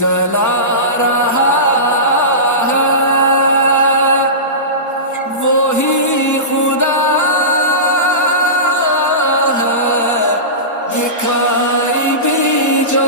चला रहा है वो ही खुदा है, दिखाई भी जो